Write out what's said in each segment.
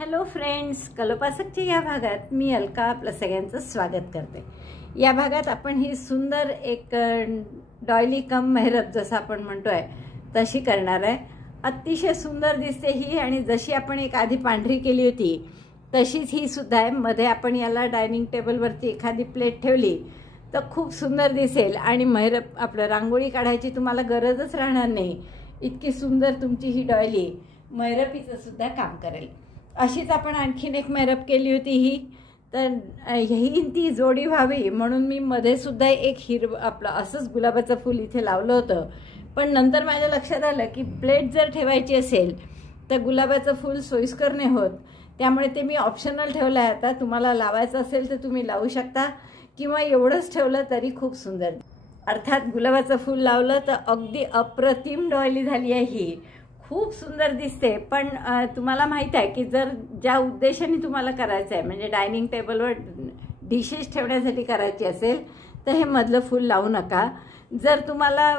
Hello friends, कलोपासकच्या या भागात मी अलका आपलं सगळ्यांचं स्वागत करते। या भागात आपण ही सुंदर एक डॉयली कम मेहरब जसं आपण म्हणतोय तशी करणार आहे। अतिशय सुंदर दिसते ही, आणि जशी आपण एक आधी पांढरी केली होती तशीच ही सुद्धा आहे। मध्ये आपण याला डायनिंग टेबलवरती एखादी प्लेट ठेवली तर खूप सुंदर दिसेल, आणि मेहरब आपलं रांगोळी काढायची तुम्हाला गरजच राहणार नाही। इतकी सुंदर तुमची ही डॉयली मेहरबीचं सुद्धा काम करेल। अशीच आपण आणखीन एक मेहरब केली होती ही, तर ही ती जोडी व्हावी म्हणून मी मध्ये सुद्धा एक आपलं असंच गुलाबाचं फूल इथे लावलं होतं। पण नंतर माझ्या लक्षात आलं की प्लेट जर ठेवायची असेल तर गुलाबाचं फूल सोयीस्कर नाही होत, त्यामुळे ते मी ऑप्शनल ठेवलं आहे। आता तुम्हाला लावायचं असेल तर तुम्ही लावू शकता, किंवा एवढंच ठेवलं तरी खूप सुंदर। अर्थात गुलाबाचं फूल लावलं तर अगदी अप्रतिम डॉयली झाली आहे ही, खूप सुंदर दिसते। पण तुम्हाला माहित आहे की जर ज्या उद्देशाने तुम्हाला करायचं आहे, म्हणजे डायनिंग टेबलवर डिशेस ठेवण्यासाठी करायची असेल तर हे मधलं फूल लावू नका। जर तुम्हाला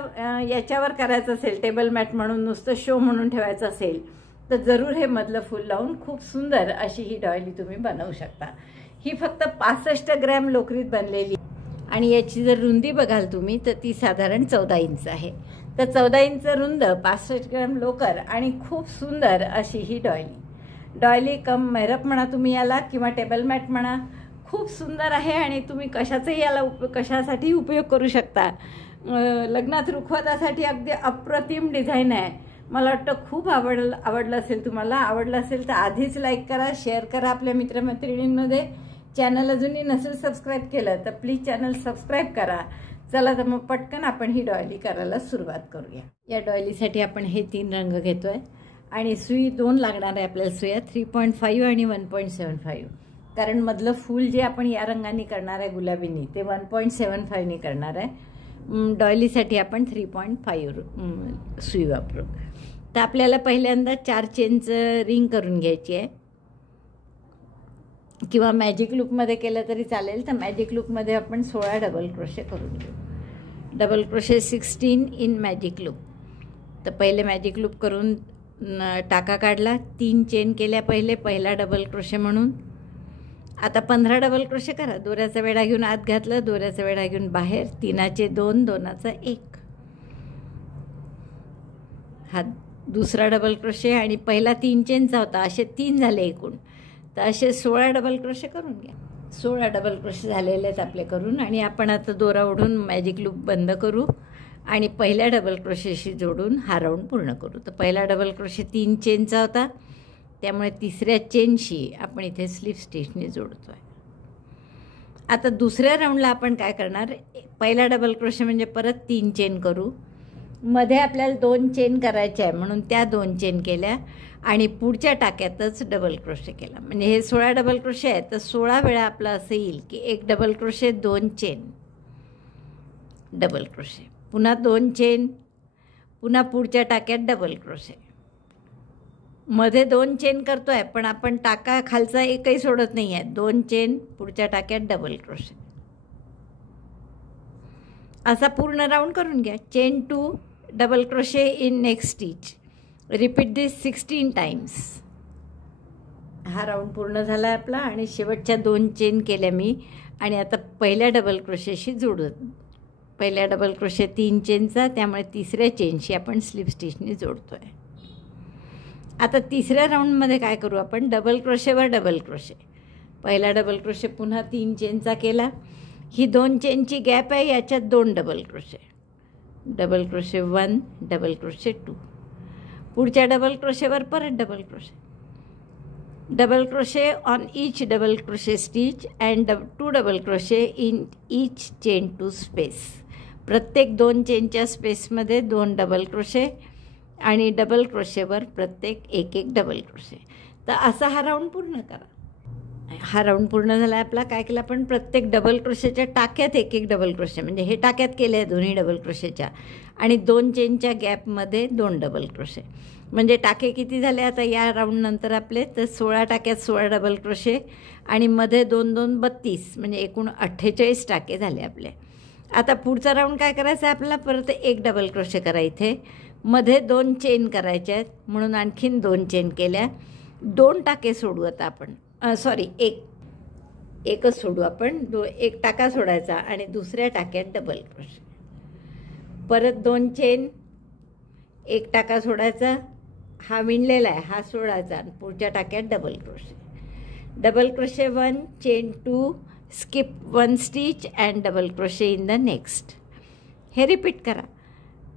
याच्यावर करायचं असेल, टेबल मॅट म्हणून नुसतं शो म्हणून ठेवायचं असेल तर जरूर हे मधलं फूल लावून खूप सुंदर अशी ही डॉयली तुम्ही बनवू शकता। ही फक्त 65 ग्रॅम लोकरीत बनलेली, आणि याची जर रुंदी बघाल तुम्ही तर ती साधारण 14 इंच आहे। तर 14 इंच रुंद, 65 ग्रॅम लोकर, आणि खूप सुंदर अशी ही डॉयली कम मेहरब म्हणा तुम्ही याला, किंवा टेबल मॅट म्हणा, खूप सुंदर आहे। आणि तुम्ही कशाचाही याला कशासाठी उपयोग करू शकता। लग्नात रुखवतासाठी अगदी अप्रतिम डिझाईन आहे। मला वाटतं खूप आवडलं असेल। तुम्हाला आवडलं असेल तर आधीच लाईक करा, शेअर करा आपल्या मित्रमैत्रिणींमध्ये। चॅनल अजूनही नसेल सबस्क्राईब केलं तर प्लीज चॅनल सबस्क्राईब करा। चला तर मग पटकन आपण ही डॉयली करायला सुरुवात करूया। या डॉयलीसाठी आपण हे 3 रंग घेतोय, आणि सुई 2 लागणार आहे आपल्याला सुया, 3.5 आणि 1.75, कारण मधलं फूल जे आपण या रंगाने करणार आहे गुलाबीनी ते 1.75 ने करणार आहे। डॉयलीसाठी आपण 3.5 सुई वापरू। तर आपल्याला पहिल्यांदा 4 चेनचं रिंग करून घ्यायची आहे, किंवा मॅजिक लूपमध्ये केलं तरी चालेल। तर मॅजिक लूपमध्ये आपण 16 डबल क्रोशे करून घेऊ। Double crochet 16 in magic loop. तर पहिले मॅजिक लूप करून टाका काढला, 3 चेन केल्या पहिला डबल क्रोशे म्हणून। आता 15 डबल क्रोशे करा। दोऱ्याचा वेढा घेऊन आत घातलं, दोऱ्याचा वेढा घेऊन बाहेर, 3चे 2, 2चा 1, हा दुसरा डबल क्रोशे, आणि पहिला 3 चेनचा होता, असे 3 झाले एकूण। तर असे 16 डबल क्रोशे करून घ्या। 16 डबल क्रोशे झालेले आहेत आपले करून, आणि आपण आता दोरा ओढून मॅजिक लूप बंद करू आणि पहिल्या डबल क्रोशेशी जोडून हा राऊंड पूर्ण करू। तर पहिला डबल क्रोशे 3 चेनचा होता, त्यामुळे तिसऱ्या चेनशी आपण इथे स्लिप स्टिचने जोडतोय। आता दुसऱ्या राऊंडला आपण काय करणार, पहिला डबल क्रोशे म्हणजे परत 3 चेन करू, मध्ये आपल्याला 2 चेन करायचे आहे म्हणून त्या 2 चेन केल्या, आणि पुढच्या टाक्यातच डबल क्रोशे केला। म्हणजे हे 16 डबल क्रोशे आहे, तर 16 वेळा आपलं असं येईल की 1 double crochet, 2 chain, double crochet, पुन्हा 2 चेन, पुन्हा पुढच्या टाक्यात डबल क्रोशे, मध्ये 2 चेन करतोय पण आपण टाका खालचा एकही सोडत नाही आहे, 2 चेन, पुढच्या टाक्यात डबल क्रोशे, असा पूर्ण राऊंड करून घ्या। Chain 2, double crochet in next stitch, repeat this 16 times. हा राऊंड पूर्ण झाला आहे आपला, आणि शेवटच्या 2 चेन केल्या मी, आणि आता पहिल्या डबल क्रोशेशी जोडत, पहिल्या डबल क्रोशे 3 चेनचा, त्यामुळे तिसऱ्या चेनशी आपण स्लिप स्टिचने जोडतोय। आता तिसऱ्या राऊंडमध्ये काय करू आपण, डबल क्रोशेवर डबल क्रोशे, पहिला डबल क्रोशे पुन्हा 3 चेनचा केला, ही 2 चेनची गॅप आहे, याच्यात 2 double crochet, double crochet 1, double crochet 2, पुढच्या डबल क्रोशेवर परत double crochet, double crochet on each double crochet stitch, and 2 double crochet in each chain 2 space. प्रत्येक 2 चेनच्या स्पेसमध्ये 2 डबल क्रोशे, आणि डबल क्रोशेवर प्रत्येक 1 डबल क्रोशे। तर असा हा राऊंड पूर्ण करा। हा राऊंड पूर्ण झाला आहे आपला। काय केलं आपण, प्रत्येक डबल क्रोशेच्या टाक्यात 1 डबल क्रोशे, म्हणजे हे टाक्यात केले आहे दोन्ही डबल क्रोशेच्या, आणि 2 चेनच्या गॅपमध्ये 2 डबल क्रोशे। म्हणजे टाके किती झाले आता या राऊंडनंतर आपले, तर 16 टाक्यात 16 डबल क्रोशे, आणि मध्ये 2 2 32, म्हणजे एकूण 48 टाके झाले आपले। आता पुढचा राऊंड काय करायचा आहे आपल्याला, परत 1 डबल क्रोशे करा इथे, मध्ये 2 चेन करायच्या आहेत म्हणून आणखीन 2 चेन केल्या, 2 टाके सोडू आता आपण, सॉरी एकच सोडू आपण. 1 टाका सोडायचा आणि दुसऱ्या टाक्यात डबल क्रोशे. परत 2 चेन, 1 टाका सोडायचा, हा विणलेला आहे हा सोडायचा आणि पुढच्या टाक्यात double crochet. Double crochet 1, chain 2, skip 1 stitch and double crochet in the next. हे रिपीट करा.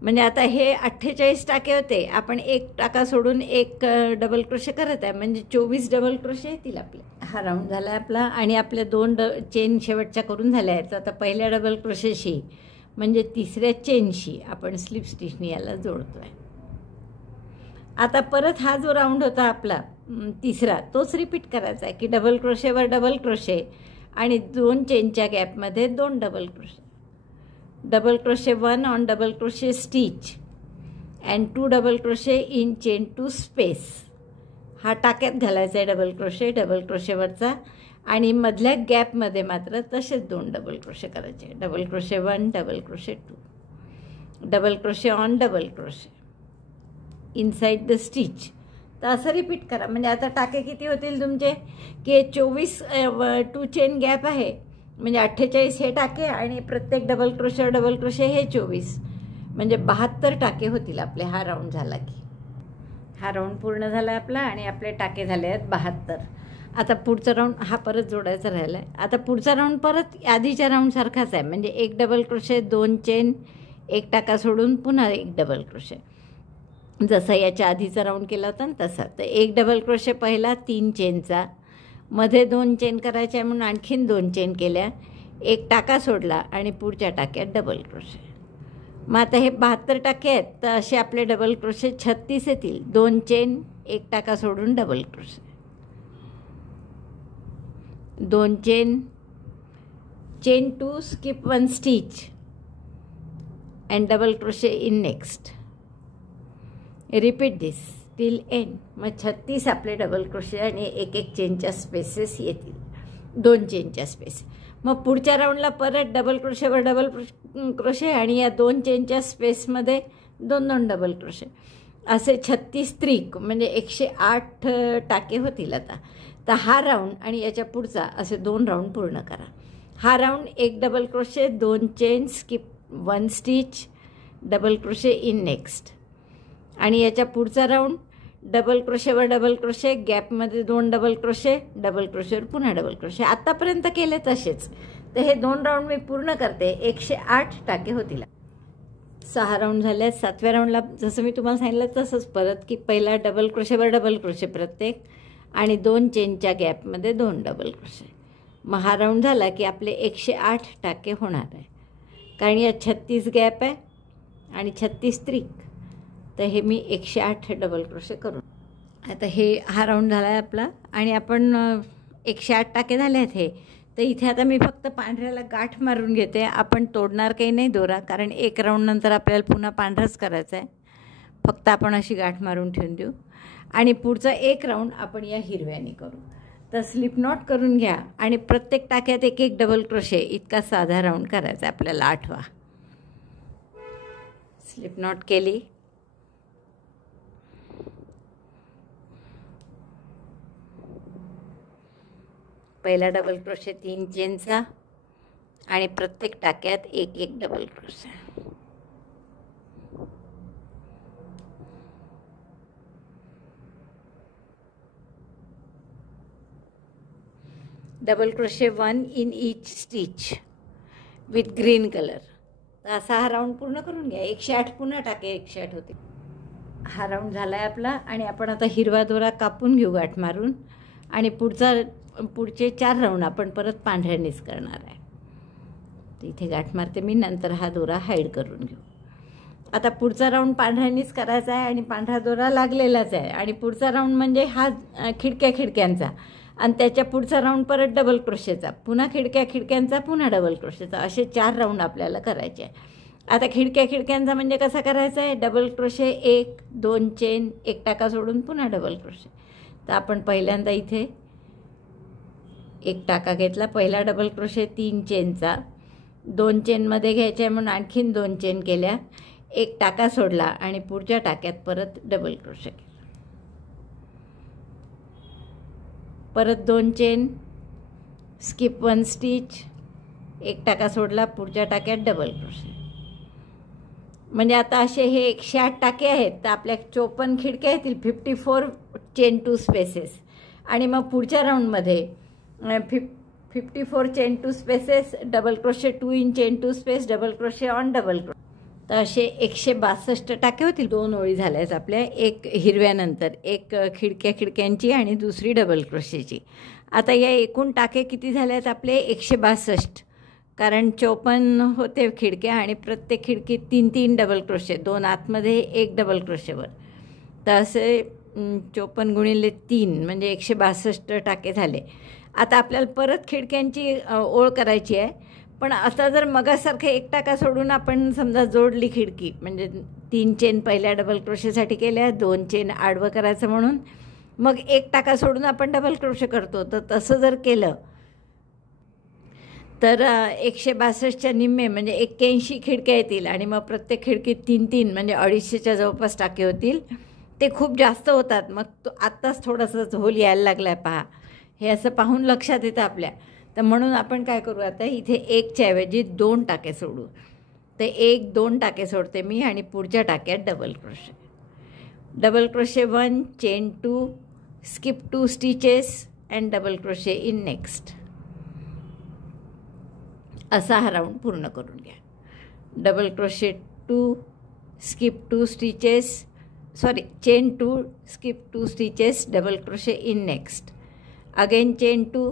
म्हणजे आता हे 48 टाके होते, आपण 1 टाका सोडून 1 डबल क्रोशे करत आहे, म्हणजे 24 डबल क्रोशे येतील आपले. हा राऊंड झाला आपला आणि आपल्या 2 चेन शेवटच्या करून झाल्या आहेत. आता पहिल्या डबल क्रोशेशी म्हणजे तिसऱ्या चेनशी आपण स्लिप स्टिचनी याला जोडतो आहे. आता परत हा जो राऊंड होता आपला तिसरा, तोच रिपीट करायचा आहे की डबल क्रोशेवर डबल क्रोशे आणि 2 चेनच्या गॅपमध्ये 2 double crochet. Double crochet 1 on double crochet stitch and 2 double crochet in chain 2 space. हा टाक्यात घालायचा आहे डबल क्रोशेवरचा आणि मधल्या गॅपमध्ये मात्र तसेच 2 डबल क्रोशे करायचे. Double crochet 1, double crochet 2, double crochet on double crochet inside the stitch. तर असं रिपीट करा. म्हणजे आता टाके किती होतील तुमचे की 24 2 चेन गॅप आहे, म्हणजे 48 हे टाके आणि प्रत्येक डबल क्रोशे हे 24, म्हणजे 72 टाके होतील आपले. हा राऊंड झाला की हा राऊंड पूर्ण झाला आपला आणि आपले टाके झाले आहेत 72. आता पुढचा राऊंड हा परत जोडायचा राहिला आहे. आता पुढचा राऊंड परत आधीच्या राऊंडसारखाच आहे, म्हणजे 1 डबल क्रोशे, 2 चेन, 1 टाका सोडून पुन्हा 1 डबल क्रोशे, जसा याच्या आधीचा राऊंड केला होता ना तसा. तर 1 डबल क्रोशे पहिला 3 चेनचा, मध्ये 2 चेन करायच्या म्हणून आणखीन 2 चेन केल्या, 1 टाका सोडला आणि पुढच्या टाक्यात डबल क्रोशे. मग आता हे 72 टाके आहेत, तर असे आपले डबल क्रोशे 36 येतील. 2 चेन, 1 टाका सोडून double crochet, 2 chain, chain 2, skip 1 stitch and double crochet in next. Repeat this till end. मग 36 आपले डबल क्रोशे आणि 1 चेनच्या स्पेसेस येतील, 2 चेनच्या स्पेस. मग पुढच्या राऊंडला परत डबल क्रोशेवर डबल क्रोशे आणि या 2 चेनच्या स्पेसमध्ये 2 डबल क्रोशे, असे 36 त्रिक म्हणजे 108 टाके होतील आता. तर हा राऊंड आणि याच्या पुढचा असे 2 राऊंड पूर्ण करा. हा round 1 double crochet, 2 chain, skip 1 stitch, double crochet in next. आणि याच्या पुढचा राऊंड डबल क्रोशेवर डबल क्रोशे, गॅपमध्ये 2 डबल क्रोशे, डबल क्रोशेवर पुन्हा डबल क्रोशे. आत्तापर्यंत केले तसेच. तर हे 2 राऊंड मी पूर्ण करते. 108 टाके होतील. 6 राऊंड झाले. 7व्या राऊंडला जसं मी तुम्हाला सांगितलं तसंच परत की पहिला डबल क्रोशेवर डबल क्रोशे प्रत्येक आणि 2 चेनच्या गॅपमध्ये 2 डबल क्रोशे. मग हा राऊंड झाला की आपले 108 टाके होणार आहे, कारण या 36 गॅप आहे आणि 36 त्रिक. तर हे मी 108 डबल क्रोशे करून आता हा राऊंड झाला आहे आपला आणि आपण 108 टाके झाले आहेत हे. तर इथे आता मी फक्त पांढऱ्याला गाठ मारून घेते. आपण तोडणार काही नाही दोरा, कारण 1 राऊंड नंतर आपल्याला पुन्हा पांढराच करायचा आहे. फक्त आपण अशी गाठ मारून ठेवून देऊ आणि पुढचा 1 राऊंड आपण या हिरव्याने करू. तर स्लिप नॉट करून घ्या आणि प्रत्येक टाक्यात 1 डबल क्रोशे इतका साधा राऊंड करायचा आपल्याला 8वा. स्लिप नॉट केली. पहिला डबल क्रोशे 3 चेनचा आणि प्रत्येक टाक्यात 1 double crochet. Double crochet 1 in each stitch with green colour. तर असा हा राऊंड पूर्ण करून घ्या. 108 पुन्हा टाके 108 होते. हा राऊंड झाला आहे आपला आणि आपण आता हिरवा दोरा कापून घेऊ गाठ मारून आणि पुढचे 4 राऊंड आपण परत पांढऱ्यानेच करणार आहे. तर इथे गाठ मारते मी, नंतर हा दोरा हाईड करून घेऊ. आता पुढचा राऊंड पांढऱ्यानेच करायचा आहे आणि पांढरा दोरा लागलेलाच आहे आणि पुढचा राऊंड म्हणजे हा खिडक्यांचा आणि त्याच्या पुढचा राऊंड परत डबल क्रोशेचा, पुन्हा खिडक्यांचा, पुन्हा डबल क्रोशेचा, असे 4 राऊंड आपल्याला करायचे आहे. आता खिडक्यांचा म्हणजे कसा करायचा आहे, डबल क्रोशे 1, 2 चेन, 1 टाका सोडून पुन्हा डबल क्रोशे. तर आपण पहिल्यांदा इथे 1 टाका घेतला, पहिला डबल क्रोशे 3 चेनचा, 2 चेनमध्ये घ्यायचे आहे म्हणून आणखीन 2 चेन केल्या, 1 टाका सोडला आणि पुढच्या टाक्यात परत डबल क्रोशे केला. परत 2 चेन, स्किप 1 स्टिच, एक टाका सोडला, पुढच्या टाक्यात डबल क्रोशे. म्हणजे आता असे हे 108 टाके आहेत, तर आपल्या 54 खिडक्या येतील, 54 चेन 2 स्पेसेस. आणि मग पुढच्या राऊंडमध्ये 54 chain 2 spaces, double crochet 2 in chain 2 space, double crochet on double crochet. तर असे 162 टाके होतील. 2 ओळी झाल्यात आपल्या, एक हिरव्यानंतर, एक खिडक्यांची आणि दुसरी डबल क्रोशेची. आता या एकूण टाके किती झाल्यात आपले? 162, कारण 54 होते खिडक्या आणि प्रत्येक खिडकीत 3-3 डबल क्रोशे, 2 आतमध्ये, 1 डबल क्रोशेवर. तर असे 54 गुणिले 3 म्हणजे 162 टाके झाले. आता आपल्याला परत खिडक्यांची ओळ करायची आहे. पण आता जर मगासारखं एक टाका सोडून आपण समजा जोडली खिडकी, म्हणजे 3 चेन पहिल्या डबल क्रोशेसाठी केल्या, 2 चेन आडवं करायचं म्हणून, मग एक टाका सोडून आपण डबल क्रोशे करतो. तर तसं जर केलं तर 162च्या निम्मे म्हणजे 81 खिडक्या येतील आणि मग प्रत्येक खिडकीत 3-3 म्हणजे 250च्या जवळपास टाके होतील. ते खूप जास्त होतात. मग तो आत्ताच थोडंसं होल यायला लागला आहे पहा. हे असं पाहून लक्षात येतं आपल्या. तर म्हणून आपण काय करू, आता इथे 1च्या ऐवजी 2 टाके सोडू. तर 1-2 टाके सोडते मी आणि पुढच्या टाक्यात double crochet. Double crochet 1, chain 2, skip 2 stitches and double crochet in next. असा हा राऊंड पूर्ण करून घ्या. Double crochet 2, skip 2 stitches, chain 2, skip 2 stitches, double crochet in next. Again chain 2,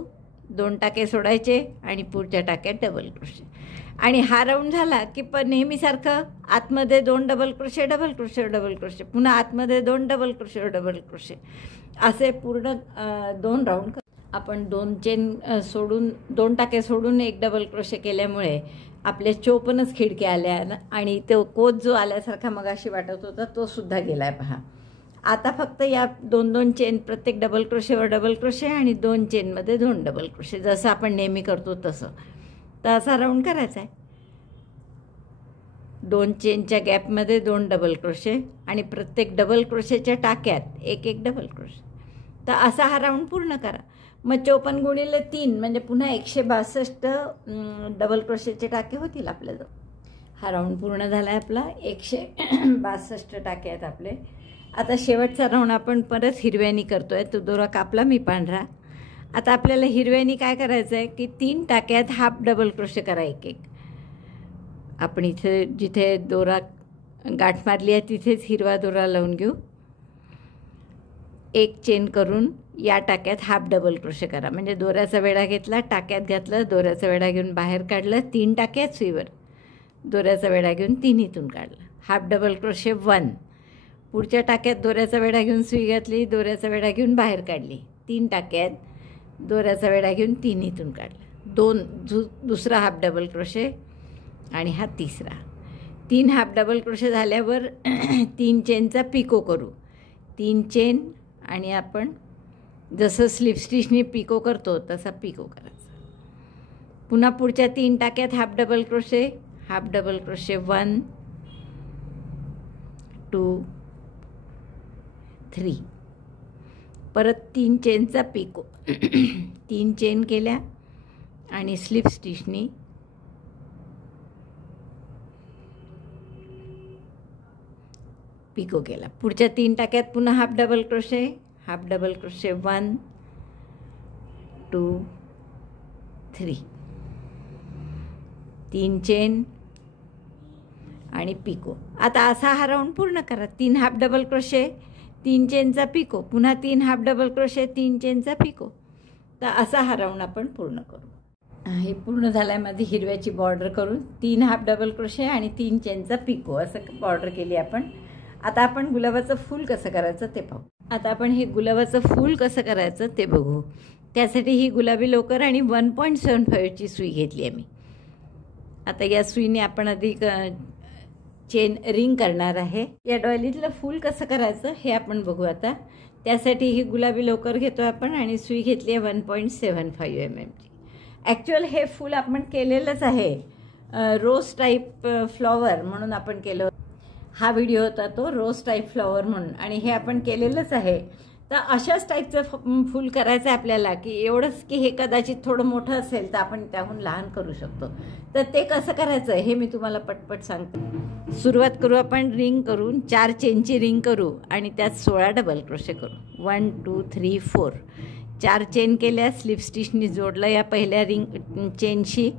2 टाके सोडायचे आणि पुढच्या टाक्यात डबल क्रोशे. आणि हा राऊंड झाला की पण नेहमीसारखं आतमध्ये 2 double crochet, double crochet, double crochet, पुन्हा आतमध्ये 2 डबल क्रोशे, डबल क्रोशे, असे पूर्ण 2 राऊंड. आपण 2 चेन सोडून 2 टाके सोडून 1 डबल क्रोशे केल्यामुळे आपल्या 54च खिडक्या आल्या आणि तो कोच जो आल्यासारखा मगाशी वाटत होता तो सुद्धा गेला आहे पहा. आता फक्त या 2-2 चेन प्रत्येक डबल क्रोशेवर डबल क्रोशे आणि 2 चेनमध्ये 2 डबल क्रोशे, जसं आपण नेहमी करतो तसं. तर असा राऊंड करायचा आहे. 2 चेनच्या गॅपमध्ये 2 डबल क्रोशे आणि प्रत्येक डबल क्रोशेच्या टाक्यात 1-1 डबल क्रोशे. तर असा हा राऊंड पूर्ण करा. मग 54 गुणिले 3 म्हणजे पुन्हा 162 डबल क्रोशेचे टाके होतील आपल्याजवळ. हा राऊंड पूर्ण झाला आहे आपला. 162 टाके आहेत आपले. आता शेवटचा राऊंड आपण परत हिरव्यानी करतो आहे. तो दोरा कापला मी पांढरा. आता आपल्याला हिरव्यानी काय करायचं आहे की 3 टाक्यात हाफ डबल क्रोशे करा, 1-1. आपण इथे जिथे दोरा गाठ मारली आहे तिथेच हिरवा दोरा लावून घेऊ. 1 चेन करून या टाक्यात हाफ डबल क्रोशे करा. म्हणजे दोऱ्याचा वेढा घेतला, टाक्यात घातलं, दोऱ्याचा वेढा घेऊन बाहेर काढलं, 3 टाक्यात सुईवर, दोऱ्याचा वेढा घेऊन 3 इथून काढलं, हाफ डबल क्रोशे 1. पुढच्या टाक्यात दोऱ्याचा वेढा घेऊन सुई घातली, दोऱ्याचा वेढा घेऊन बाहेर काढली, 3 टाक्यात दोऱ्याचा वेढा घेऊन 3 इथून काढलं, 2 दुसरा हाफ डबल क्रोशे आणि हा तिसरा. 3 हाफ डबल क्रोशे झाल्यावर 3 चेनचा पिको करू. 3 चेन आणि आपण जसं स्लिप स्टिचने पिको करतो तसा पिको करायचा. पुन्हा पुढच्या 3 टाक्यात half double crochet, half double crochet 1, 2, 3. परत 3 चेनचा पिको. 3 चेन केल्या आणि स्लिप स्टिचने पिको केला. पुढच्या 3 टाक्यात पुन्हा half double crochet, half double crochet 1, 2, 3. 3 chain आणि पिको. आता असा हा राऊंड पूर्ण करा. 3 हाफ डबल क्रोशे, 3 चेनचा पिको, पुन्हा 3 हाफ डबल क्रोशे, 3 चेनचा पिको. तर असा हा राऊंड आपण पूर्ण करू. हे पूर्ण झालं आहे. माझी हिरव्याची बॉर्डर करून 3 हाफ डबल क्रोशे आणि 3 चेनचा पिको असं बॉर्डर केली आपण. आता आपण गुलाबाचं फूल कसं करायचं ते पाहू. आता आपण हे गुलाबाचं फूल कसं करायचं ते बघू. त्यासाठी ही गुलाबी लोकर आणि 1.75ची सुई घेतली आहे मी. आता या सुईने आपण अधिक चेन रिंग करणार आहे. या डॉयलीतलं फूल कसं करायचं हे आपण बघू आता. त्यासाठी ही गुलाबी लोकर घेतो आपण आणि सुई घेतली आहे 1.75 mm. ॲक्च्युअल हे फूल आपण केलेलंच आहे. रोज टाईप फ्लॉवर म्हणून आपण केलं. हा व्हिडिओ होता तो रोज टाईप फ्लॉवर म्हणून आणि हे आपण केलेलंच आहे. तर अशाच टाईपचं फूल करायचं आहे आपल्याला, की एवढंच की हे कदाचित थोडं मोठं असेल तर आपण त्याहून लहान करू शकतो. तर ते कसं करायचं हे मी तुम्हाला पटपट सांगते. सुरुवात करू आपण रिंग करून, 4 चेनची रिंग करू आणि त्यात 16 डबल क्रोशे करू. 1 2 3 4 4 चेन केल्या, स्लिप स्टिचनी जोडलं या पहिल्या रिंग चेनशी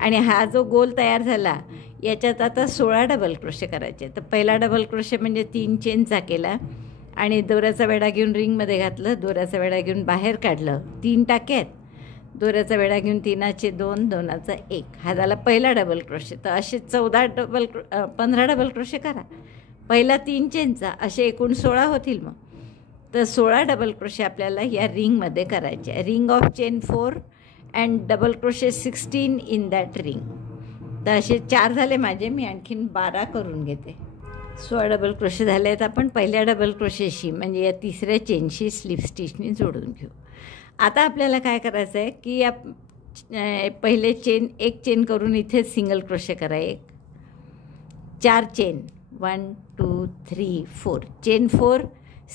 आणि हा जो गोल तयार झाला याच्यात आता 16 डबल क्रोशे करायचे. तर पहिला डबल क्रोशे म्हणजे 3 चेनचा केला आणि दोऱ्याचा वेढा घेऊन रिंगमध्ये घातलं, दोऱ्याचा वेढा घेऊन बाहेर काढलं, 3 टाके आहेत, दोऱ्याचा वेढा घेऊन 3चे 2 2चा 1, हा झाला पहिला डबल क्रोशे. तर असे 15 डबल क्रोशे करा. पहिला 3 चेनचा, असे एकूण 16 होतील. मग तर 16 डबल क्रोशे आपल्याला या रिंगमध्ये करायचे. Ring of chain 4 and double crochet 16 in that ring. तर असे 4 झाले माझे, मी आणखीन 12 करून घेते. 16 डबल क्रोशे झाले आहेत. आपण पहिल्या डबल क्रोशेशी म्हणजे या तिसऱ्या चेनशी स्लिप स्टिचनी जोडून घेऊ. आता आपल्याला काय करायचं आहे की या पहिले एक चेन करून इथे सिंगल क्रोशे करा. 4 चेन 1 2 3 4 चेन 4,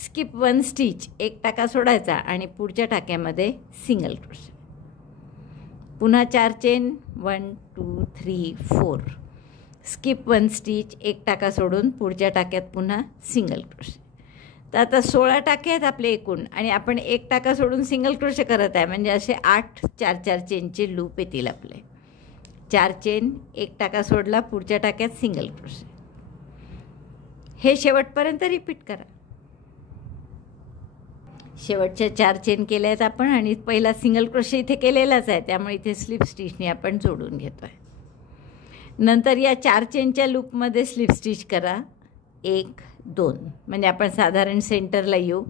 स्किप 1 स्टिच, 1 टाका सोडायचा आणि पुढच्या टाक्यामध्ये सिंगल क्रोशे. पुन्हा 4 चेन 1 2 3 4 स्किप 1 स्टिच, 1 टाका सोडून पुढच्या टाक्यात पुन्हा सिंगल क्रोशे. तर आता 16 टाके आहेत आपले एकूण आणि आपण 1 टाका सोडून सिंगल क्रोशे करत आहे, म्हणजे असे 8 4 चेनचे लूप येतील आपले. 4 चेन, 1 टाका सोडला, पुढच्या टाक्यात सिंगल क्रोशे. हे शेवटपर्यंत रिपीट करा. शेवटच्या 4 चेन केल्या आहेत आपण आणि पहिला सिंगल क्रोशे इथे केलेलाच आहे, त्यामुळे इथे स्लिप स्टिचनी आपण जोडून घेतो आहे. नंतर या 4 चेनच्या लूपमध्ये स्लिप स्टिच करा. 1 2 म्हणजे आपण साधारण सेंटरला येऊ.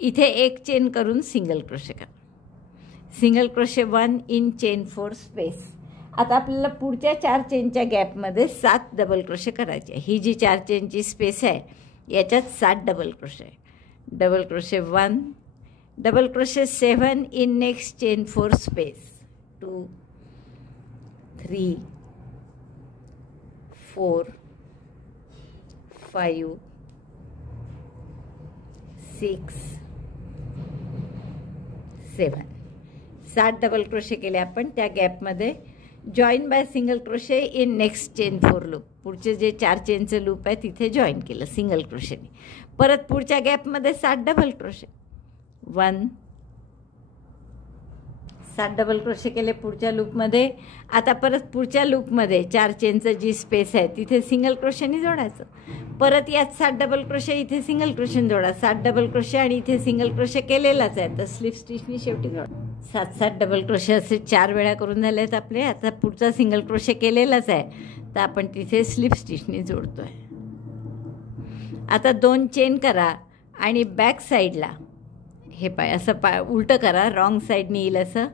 इथे 1 चेन करून सिंगल क्रोशे करा. Single crochet 1 in chain 4 space. आता आपल्याला पुढच्या 4 चेनच्या गॅपमध्ये 7 डबल क्रोशे करायचे. ही जी 4 चेनची स्पेस आहे याच्यात 7 डबल क्रोशे आहे. Double crochet 1, double crochet 7 in next chain 4 space. 2 3 4 5 6 7 7 double crochet केले आपण. त्या गॅपमध्ये join by single crochet in next chain 4 loop. पुढचे जे 4 चेनचं लूप आहे तिथे जॉईन केलं सिंगल क्रोशेने. परत पुढच्या गॅपमध्ये 7 डबल क्रोशे. 7 डबल क्रोशे केले पुढच्या लूपमध्ये. आता परत पुढच्या लूपमध्ये 4 चेनचं जी स्पेस आहे तिथे सिंगल क्रोशेने जोडायचं. परत यात 7 डबल क्रोशे, इथे सिंगल क्रोशेने जोडा. 7 डबल क्रोशे आणि इथे सिंगल क्रोशे केलेलाच आहे, तर स्लिप स्टिचनी शेवटी जोडा. 7 डबल क्रोशे असे 4 वेळा करून झाले आहेत आपले. आता पुढचा सिंगल क्रोशे केलेलाच आहे, तर आपण तिथे स्लिप स्टिचनी जोडतो आहे. आता 2 चेन करा आणि बॅक साईडला हे असं उलटं करा, रॉंग साईडनी येईल असं.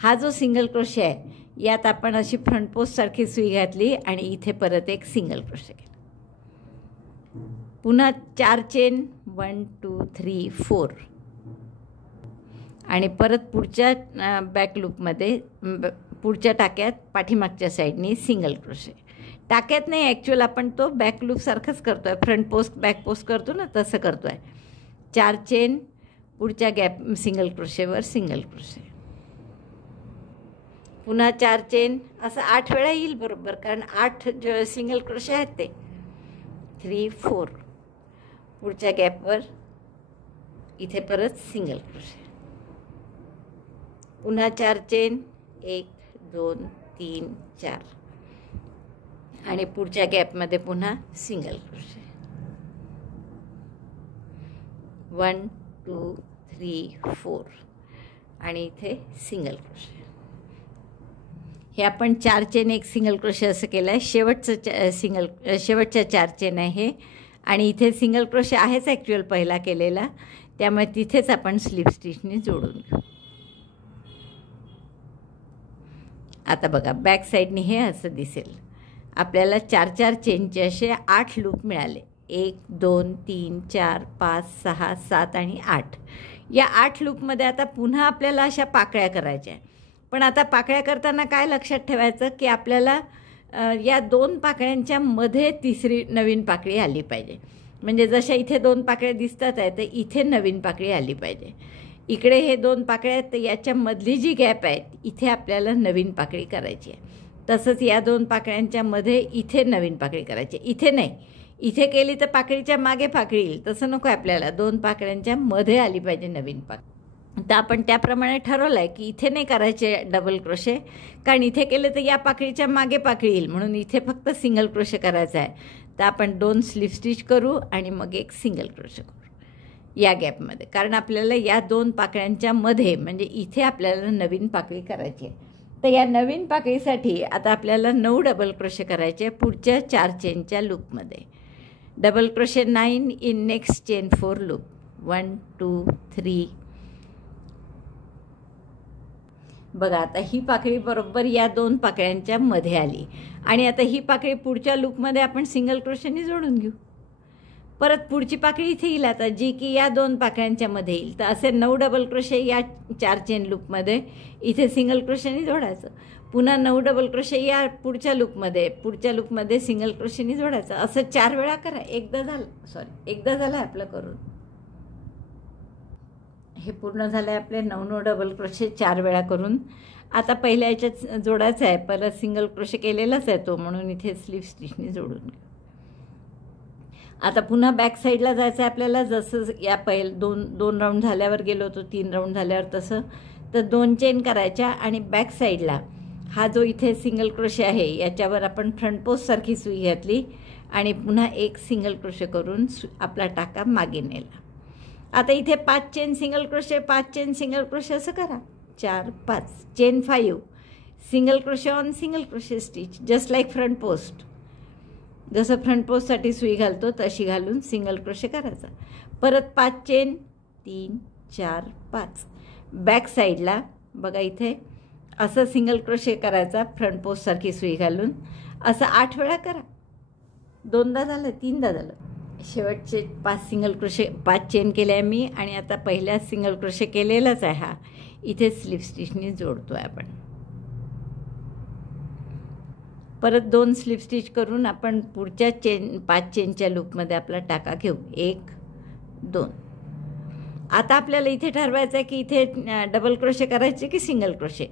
हा जो सिंगल क्रोशे आहे यात आपण अशी फ्रंट पोस्टसारखी सुई घातली आणि इथे परत एक सिंगल क्रोशे केला. पुन्हा 4 चेन 1 2 3 4 आणि परत पुढच्या बॅक लूपमध्ये पुढच्या टाक्यात पाठीमागच्या साईडनी सिंगल क्रोशे. टाक्यात नाही, ॲक्च्युअल आपण तो बॅक लूपसारखंच करतो आहे, फ्रंट पोस्ट बॅक पोस्ट करतो ना तसं करतो आहे. 4 चेन, पुढच्या गॅप सिंगल क्रोशेवर सिंगल क्रोशे. पुन्हा 4 चेन, असं 8 वेळा येईल बरोबर, कारण 8 सिंगल क्रोशे आहेत ते. 3 4 पुढच्या गॅपवर इथे परत सिंगल क्रोशे. पुन्हा 4 चेन, 1 2 3 4 आणि पुढच्या गॅपमध्ये पुन्हा सिंगल क्रोशे. 1 2 3 4 आणि इथे सिंगल क्रोशे. हे आपण 4 चेन 1 सिंगल क्रोशे असं केलं आहे. शेवटच्या 4 चेन आहे हे, आणि इथे सिंगल क्रोशे आहेच ॲक्च्युअल पहिला केलेला, त्यामुळे तिथेच आपण स्लिप स्टिचने जोडून घेऊ. आता बघा बॅक साईडने हे असं दिसेल. आपल्याला 4 चेनचे असे 8 लूप मिळाले. 1 2 3 4 5 6 7 आणि 8. या 8 लूपमध्ये आता पुन्हा आपल्याला अशा पाकळ्या करायच्या. पण आता पाकळ्या करताना काय लक्षात ठेवायचं की आपल्याला या 2 पाकळ्यांच्या मध्ये तिसरी नवीन पाकळी आली पाहिजे. म्हणजे जशा इथे 2 पाकळ्या दिसतात आहे तर इथे नवीन पाकळी आली पाहिजे. इकडे हे 2 पाकळ्या आहेत तर याच्यामधली जी गॅप आहे इथे आपल्याला नवीन पाकळी करायची आहे. तसंच या 2 पाकळ्यांच्या मध्ये इथे नवीन पाकळी करायची. इथे नाही, इथे केली तर पाकळीच्या मागे पाकळी येईल, तसं नको आहे आपल्याला. 2 पाकळ्यांच्या मध्ये आली पाहिजे नवीन पाकळी. तर आपण त्याप्रमाणे ठरवलं आहे की इथे नाही करायचे डबल क्रोशे, कारण इथे केले तर या पाकळीच्या मागे पाकळी येईल, म्हणून इथे फक्त सिंगल क्रोशे करायचा आहे. तर आपण 2 स्लिप स्टिच करू आणि मग एक सिंगल क्रोशे करू या गॅपमध्ये, कारण आपल्याला या 2 पाकळ्यांच्या मध्ये म्हणजे इथे आपल्याला नवीन पाकळी करायची आहे. तर या नवीन पाकळीसाठी आता आपल्याला 9 डबल क्रोशे करायचे पुढच्या 4 चेनच्या लूपमध्ये. Double crochet 9 in next chain 4 loop. 1 2 3. बघा आता ही पाकळी बरोबर या 2 पाकळ्यांच्या मध्ये आली आणि आता ही पाकळी पुढच्या लूपमध्ये आपण सिंगल क्रोशेने जोडून घेऊ. परत पुढची पाकळी इथे येईल आता, जी की या 2 पाकळ्यांच्या मध्ये येईल. तर असे 9 डबल क्रोशे या 4 चेन लूपमध्ये इथे सिंगल क्रोशेने जोडायचं. पुन्हा 9 डबल क्रोशे या पुढच्या लूपमध्ये सिंगल क्रोशेने जोडायचं. असं 4 वेळा करा. एकदा झालं आपलं करून. हे पूर्ण झालं आहे आपले 9 डबल क्रोशे 4 वेळा करून. आता पहिल्या याच्यात जोडायचं आहे, परत सिंगल क्रोशे केलेलाच आहे तो, म्हणून इथे स्लिप स्टिचने जोडून घेऊ. आता पुन्हा बॅक साईडला जायचं आहे आपल्याला. जसं या दोन राऊंड झाल्यावर गेलो होतो, 3 राऊंड झाल्यावर तसं. तर 2 चेन करायच्या आणि बॅक साईडला हा जो इथे सिंगल क्रोशे आहे याच्यावर आपण फ्रंट पोस्टसारखी सुई घातली आणि पुन्हा एक सिंगल क्रोशे करून आपला टाका मागे नेला. आता इथे 5 chain single crochet, 5 chain single crochet असं करा. 4 5 chain 5 single crochet on single crochet stitch, just like front post. जसं फ्रंट पोस्टसाठी सुई घालतो तशी घालून सिंगल क्रोशे करायचा. परत 5 चेन 3 4 5. बॅक साईडला बघा इथे असं सिंगल क्रोशे करायचा फ्रंट पोस्टसारखी सुई घालून. असं 8 वेळा करा. 2दा झालं, 3दा झालं. शेवटचे 5 सिंगल क्रोशे 5 चेन केले आहे मी आणि आता पहिल्या सिंगल क्रोशे केलेलाच आहे हा. इथे स्लिप स्टिचने जोडतो आहे आपण. परत 2 स्लिप स्टिच करून आपण पुढच्या 5 चेनच्या लूपमध्ये आपला टाका घेऊ. 1 2. आता आपल्याला इथे ठरवायचं आहे की इथे डबल क्रोशे करायचे की सिंगल क्रोशे.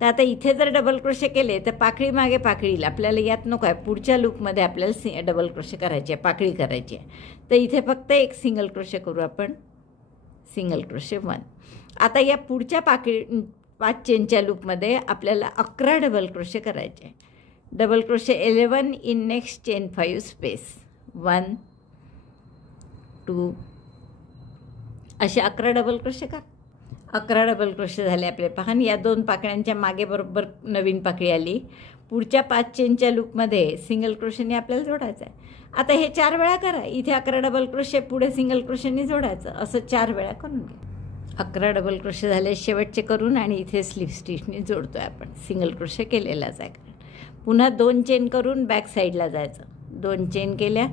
तर आता इथे जर डबल क्रोशे केले तर पाकळी मागे पाकळी येईल. आपल्याला यात नको आहे, पुढच्या लूपमध्ये आपल्याला डबल क्रोशे करायचे आहे, पाकळी करायची आहे. तर इथे फक्त एक सिंगल क्रोशे करू आपण. Single crochet 1. आता या पुढच्या 5 चेनच्या लूपमध्ये आपल्याला 11 डबल क्रोशे करायचे आहे. Double crochet 11 in next chain 5 space. 1 2 असे 11 डबल क्रोशे का. 11 डबल क्रोशे झाले आपले. पहा या 2 पाकळ्यांच्या मागे बरोबर नवीन पाकळी आली. पुढच्या 5 चेनच्या लूपमध्ये सिंगल क्रोशेने आपल्याला जोडायचं आहे. आता हे 4 वेळा करा. इथे 11 डबल क्रोशे पुढे सिंगल क्रोशेने जोडायचं. असं 4 वेळा करून घ्या. 11 डबल क्रोशे झाले शेवटचे करून आणि इथे स्लिप स्टिचने जोडतोय आपण. सिंगल क्रोशे केलेलाच आहे. पुन्हा 2 चेन करून बॅक साईडला जायचं. 2 चेन केल्या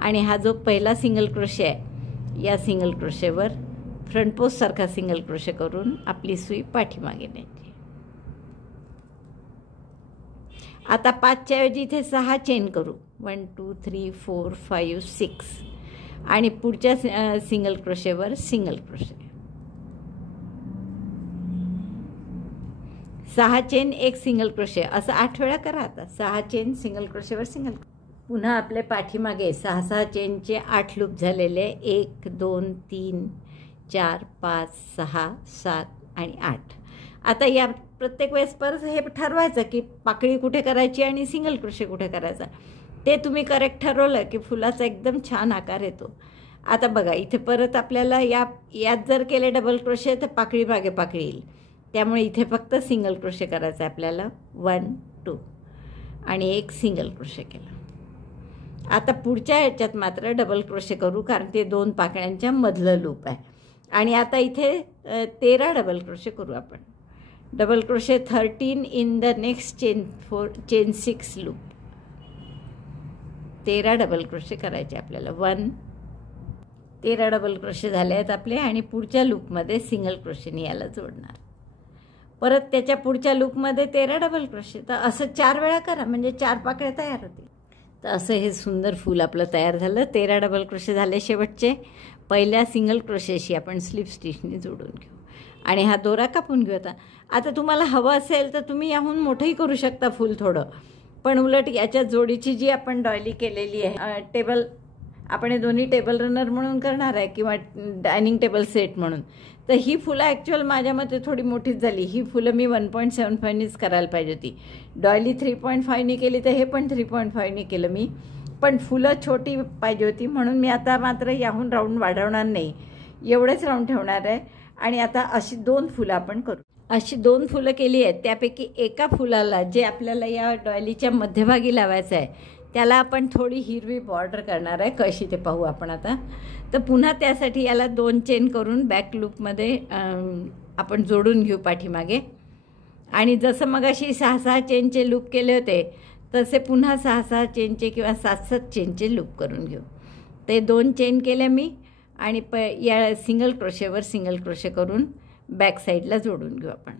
आणि हा जो पहिला सिंगल क्रोशे आहे या सिंगल क्रोशेवर फ्रंट पोस्टसारखा सिंगल क्रोशे करून आपली सुई पाठीमागे न्यायची. आता 5च्या ऐवजी इथे 6 चेन करू. 1 2 3 4 5 6 आणि पुढच्या सिंगल क्रोशेवर सिंगल क्रोशे. 6 चेन एक सिंगल क्रोशे असं 8 वेळा करा. आता 6 चेन सिंगल क्रोशेवर सिंगल. पुन्हा आपले पाठीमागे 6 चेनचे 8 लूप झालेले. 1 2 3 4 5 6 7 आणि 8. आता या प्रत्येक वेळेस परत हे ठरवायचं की पाकळी कुठे करायची आणि सिंगल क्रोशे कुठे करायचा. ते तुम्ही करेक्ट ठरवलं की फुलाचा एकदम छान आकार येतो. आता बघा इथे परत आपल्याला यात जर केले डबल क्रोशे तर पाकळी मागे पाकळी येईल. त्यामुळे इथे फक्त सिंगल क्रोशे करायचं आहे आपल्याला. 1 2 आणि एक सिंगल क्रोशे केला. आता पुढच्या याच्यात मात्र डबल क्रोशे करू, कारण ते 2 पाकळ्यांच्या मधलं लूप आहे. आणि आता इथे 13 डबल क्रोशे करू आपण. Double crochet 13 in the next chain 6 loop. 13 double crochet करायचे आपल्याला. 1 13 डबल क्रोशे झाले आहेत आपले आणि पुढच्या लूपमध्ये सिंगल क्रोशेने याला जोडणार. परत त्याच्या पुढच्या लूपमध्ये 13 डबल क्रोशे. तर असं 4 वेळा करा म्हणजे 4 पाकळ्या तयार होतील. तर असं हे सुंदर फूल आपलं तयार झालं. 13 डबल क्रोशे झाले शेवटचे. पहिल्या सिंगल क्रोशेशी आपण स्लिप स्टिचने जोडून घेऊ आणि हा दोरा कापून घेऊ. आता तुम्हाला हवं असेल तर तुम्ही याहून मोठंही करू शकता फूल थोडं, पण उलट याच्या जोडीची जी आपण डॉयली केलेली आहे, टेबल आपण हे दोन्ही टेबल रनर म्हणून करणार आहे किंवा डायनिंग टेबल सेट म्हणून, तर ही फुलं ॲक्च्युअल माझ्या मते थोडी मोठीच झाली. ही फुलं मी 1.75नीच करायला पाहिजे होती. डॉयली 3.5नी केली, तर हे पण 3.5नी केलं मी, पण फुलं छोटी पाहिजे होती म्हणून मी आता मात्र याहून राऊंड वाढवणार नाही, एवढेच राऊंड ठेवणार आहे. आणि आता अशी 2 फुलं आपण करू. अशी 2 फुलं केली आहेत. त्यापैकी एका फुलाला जे आपल्याला या डॉयलीच्या मध्यभागी लावायचं आहे त्याला आपण थोडी हिरवी बॉर्डर करणार आहे. कशी ते पाहू आपण आता. तर पुन्हा त्यासाठी याला 2 चेन करून बॅक लूपमध्ये आपण जोडून घेऊ पाठीमागे. आणि जसं मगाशी 6-6 चेनचे लूप केले होते तसे पुन्हा 6-6 चेनचे किंवा 7-7 चेनचे लूप करून घेऊ. ते 2 चेन केल्या मी आणि या सिंगल क्रोशेवर सिंगल क्रोशे करून बॅक साईडला जोडून घेऊ आपण.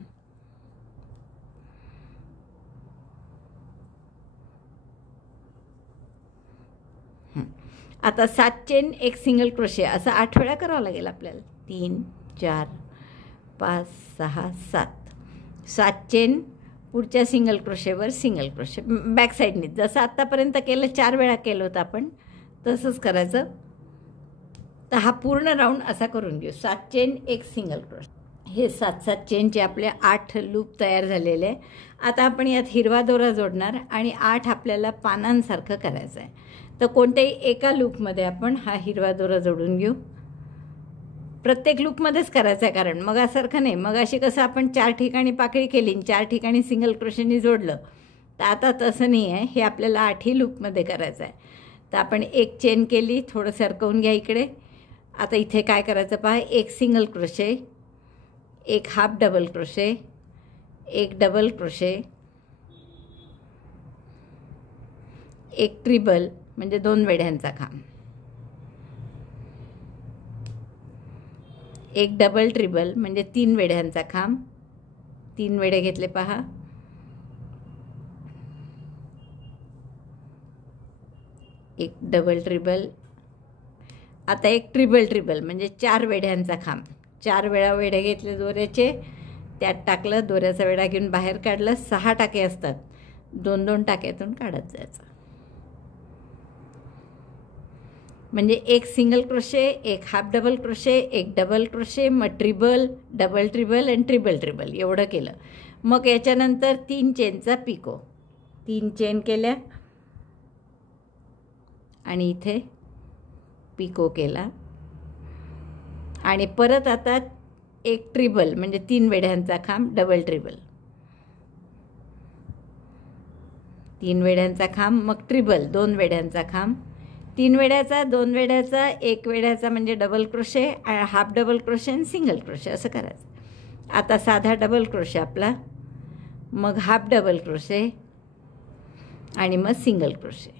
आता 7 चेन एक सिंगल क्रोशे असं 8 वेळा करावं लागेल आपल्याला. 3 4 5 6 7 7 चेन पुढच्या सिंगल क्रोशेवर सिंगल क्रोशे बॅक साईडने, जसं आत्तापर्यंत केलं 4 वेळा केलं होतं आपण तसंच करायचं. तर हा पूर्ण राऊंड असा करून घेऊ. 7 चेन एक सिंगल क्रोशे. हे 7-7 चेनचे आपले 8 लूप तयार झालेले आहे. आता आपण यात हिरवा दोरा जोडणार आणि 8 आपल्याला पानांसारखं करायचं आहे. तर कोणत्याही एका लूपमध्ये आपण हा हिरवा दोरा जोडून घेऊ. प्रत्येक लूपमध्येच करायचं आहे, कारण मगासारखं नाही. मग अशी कसं आपण 4 ठिकाणी पाकळी केली, 4 ठिकाणी सिंगल क्रोशेनी जोडलं, तर आता तसं नाही आहे. हे आपल्याला 8ही लूपमध्ये करायचं आहे. तर आपण एक चेन केली, थोडं सरकवून घ्या इकडे. आता इथे काय करायचं पहा, एक सिंगल क्रोशे, एक हाफ डबल क्रोशे, एक डबल क्रोशे, एक ट्रिबल म्हणजे 2 वेढ्यांचा खांब, एक डबल ट्रिबल म्हणजे 3 वेढ्यांचा खांब. 3 वेढे घेतले पहा. एक डबल ट्रिबल. आता एक ट्रिबल ट्रिबल म्हणजे 4 वेढ्यांचा खांब. 4 वेळा वेढे घेतले दोऱ्याचे, त्यात टाकलं, दोऱ्याचा वेढा घेऊन बाहेर काढलं. 6 टाके असतात, 2-2 टाक्यातून काढत जायचं. म्हणजे एक सिंगल क्रोशे, एक हाफ डबल क्रोशे, एक डबल क्रोशे, मग ट्रिबल, डबल ट्रिबल आणि ट्रिबल ट्रिबल एवढं केलं. मग याच्यानंतर 3 चेनचा पिको. 3 चेन केल्या आणि इथे पिको केला. आणि परत आता एक ट्रिबल म्हणजे 3 वेढ्यांचा खांब, डबल ट्रिबल. 3 वेढ्यांचा खांब, मग ट्रिबल 2 वेढ्यांचा खांब. 3 वेढ्याचा, 2 वेढ्याचा, 1 वेढ्याचा म्हणजे double crochet, half double crochet आणि सिंगल क्रोशे असं करायचं. आता साधा डबल क्रोशे आपला, मग हाफ डबल क्रोशे आणि मग सिंगल क्रोशे.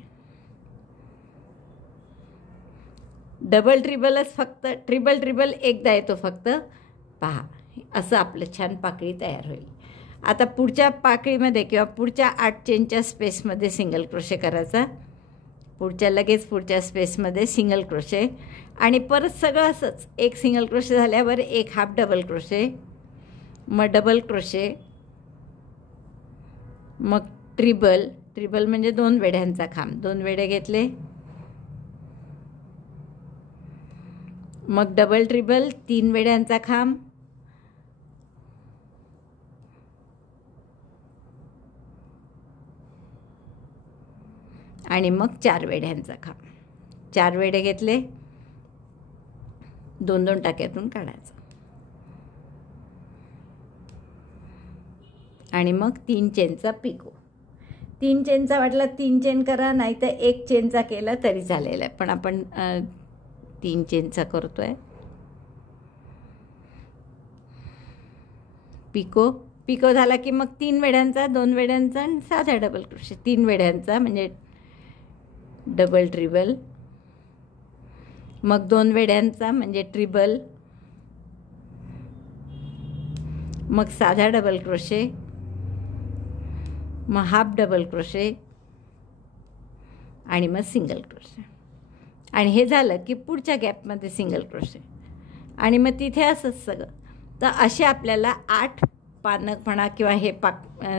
डबल ट्रिबलच फक्त, ट्रिबल ट्रिबल एकदा येतो फक्त. पहा, असं आपलं छान पाकळी तयार होईल. आता पुढच्या पाकळीमध्ये किंवा पुढच्या 8 चेनच्या स्पेसमध्ये सिंगल क्रोशे करायचा. लगेच पुढच्या स्पेसमध्ये सिंगल क्रोशे आणि परत सगळं असंच. एक सिंगल क्रोशे झाल्यावर एक हाफ डबल क्रोशे, मग डबल क्रोशे, मग ट्रिबल. ट्रिबल म्हणजे 2 वेढ्यांचा खांब. 2 वेढे घेतले, मग डबल ट्रिबल 3 वेढ्यांचा खांब, आणि मग 4 वेढ्यांचा खांब. 4 वेढे घेतले, 2-2 टाक्यातून काढायचं आणि मग 3 चेनचा पिको. 3 चेनचा वाटला 3 चेन करा, नाही तर 1 चेनचा केला तरी चालेल आहे, पण आपण 3 चेनचा करतोय. पिको. पिको झाला की मग 3 वेढ्यांचा, 2 वेढ्यांचा आणि साधा डबल क्रोशे. 3 वेढ्यांचा म्हणजे डबल ट्रिबल, मग 2 वेढ्यांचा म्हणजे ट्रिबल, मग साधा डबल क्रोशे, मग हाफ डबल क्रोशे आणि मग सिंगल क्रोशे. आणि हे झालं की पुढच्या गॅपमध्ये सिंगल क्रोशे आणि मग तिथे असंच सगळं. तर असे आपल्याला 8 पानं म्हणा किंवा हे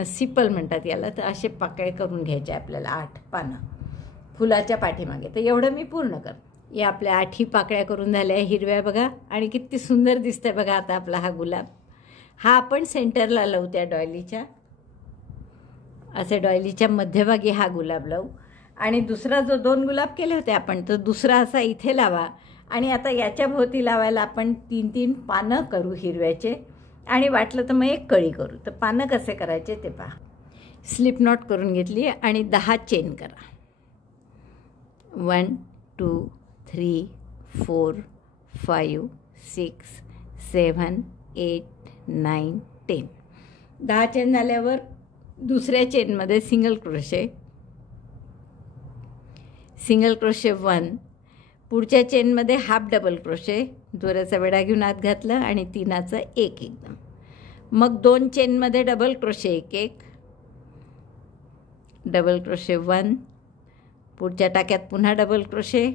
सिपल म्हणतात याला, तर असे पाकळे करून घ्यायचे आपल्याला 8 पानं फुलाच्या पाठीमागे. तर एवढं मी पूर्ण कर. या आपल्या 8ही पाकळ्या करून झाल्या हिरव्या बघा. आणि किती सुंदर दिसतंय बघा आता आपला हा गुलाब. हा आपण सेंटरला लावू त्या डॉयलीच्या, असे डॉयलीच्या मध्यभागी हा गुलाब लावू. आणि दुसरा जो 2 गुलाब केले होते आपण, तर दुसरा असा इथे लावा. आणि आता याच्या भोवती लावायला आपण 3-3 पानं करू हिरव्याचे आणि वाटलं तर मग एक कळी करू. तर पानं कसे करायचे ते पहा. स्लिप नॉट करून घेतली आणि 10 चेन करा. 1 2 3 4 5 6 7 8 9 10. 10 चेन झाल्यावर दुसऱ्या चेनमध्ये सिंगल क्रोशे, सिंगल क्रोशे 1. पुढच्या चेनमध्ये हाफ डबल क्रोशे, दोऱ्याचा वेढा घेऊन आत घातलं आणि 3चा 1 एकदम. मग 2 चेनमध्ये डबल क्रोशे 1-1, डबल क्रोशे 1. पुढच्या टाक्यात पुन्हा डबल क्रोशे.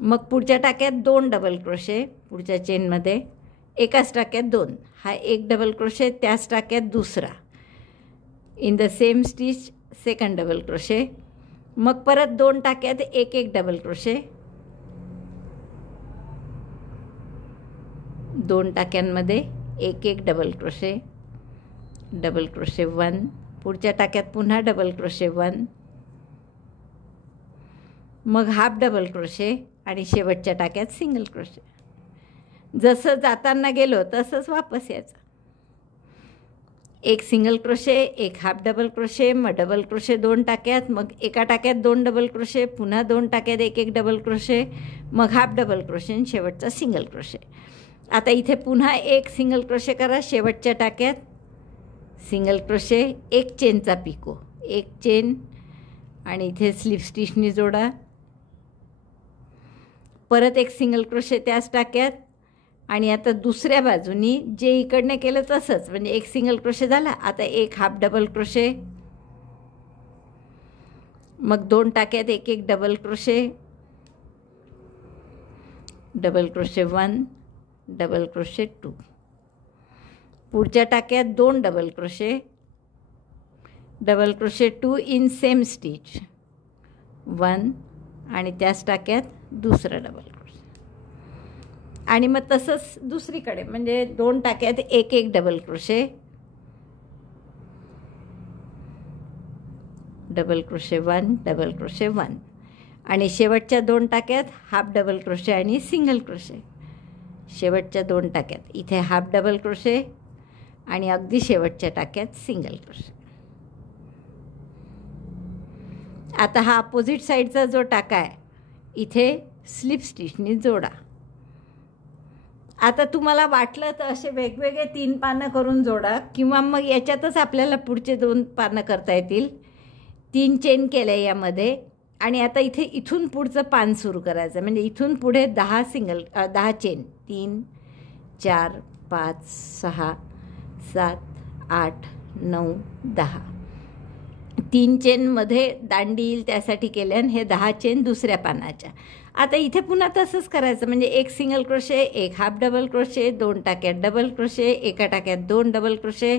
मग पुढच्या टाक्यात 2 डबल क्रोशे, पुढच्या चेनमध्ये एकाच टाक्यात 2. हा 1 डबल क्रोशे, त्याच टाक्यात दुसरा. In the same stitch second double crochet. मग परत 2 टाक्यात 1-1 डबल क्रोशे, 2 टाक्यांमध्ये 1-1 डबल क्रोशे, डबल क्रोशे 1. पुढच्या टाक्यात पुन्हा डबल क्रोशे 1. मग हाफ डबल क्रोशे आणि शेवटच्या टाक्यात सिंगल क्रोशे. जसं जाताना गेलो तसंच वापस यायचं. 1 single crochet, 1 half double crochet, मग डबल क्रोशे 2 टाक्यात, मग एका टाक्यात 2 डबल क्रोशे, पुन्हा 2 टाक्यात 1-1 डबल क्रोशे, मग हाफ डबल क्रोशे आणि शेवटचा सिंगल क्रोशे. आता इथे पुन्हा 1 सिंगल क्रोशे करा शेवटच्या टाक्यात, सिंगल क्रोशे, 1 चेनचा पिको, 1 चेन आणि इथे स्लिप स्टिचनी जोडा. परत 1 सिंगल क्रोशे त्याच टाक्यात. आणि आता दुसऱ्या बाजूनी जे इकडनं केलं तसंच, म्हणजे 1 सिंगल क्रोशे झाला. आता 1 हाफ डबल क्रोशे, मग 2 टाक्यात 1-1 double crochet, double crochet 1, double crochet 2. पुढच्या टाक्यात 2 double crochet, double crochet 2 in same stitch 1 आणि त्याच टाक्यात दुसरा डबल क्रोशे. आणि मग तसंच दुसरीकडे, म्हणजे 2 टाक्यात 1-1 double crochet, double crochet 1, double crochet 1 आणि शेवटच्या 2 टाक्यात हाफ डबल क्रोशे आणि सिंगल क्रोशे. शेवटच्या 2 टाक्यात इथे हाफ डबल क्रोशे आणि अगदी शेवटच्या टाक्यात सिंगल क्रोशे. आता हा अपोजिट साईडचा जो टाका आहे इथे स्लिप स्टिचनी जोडा. आता तुम्हाला वाटलं तर असे वेगवेगळे 3 पानं करून जोडा किंवा मग याच्यातच आपल्याला पुढचे 2 पानं करता येतील. 3 चेन केल्या यामध्ये आणि आता इथे इथून पुढचं पान सुरू करायचं, म्हणजे इथून पुढे 10 चेन, 3 4 5 6 7 8 9 10. 3 चेनमध्ये दांडी येईल त्यासाठी केल्या आणि हे 10 चेन दुसऱ्या पानाच्या. आता इथे पुन्हा तसंच करायचं, म्हणजे 1 single crochet, 1 half double crochet, 2 टाक्यात डबल क्रोशे, एका टाक्यात 2 डबल क्रोशे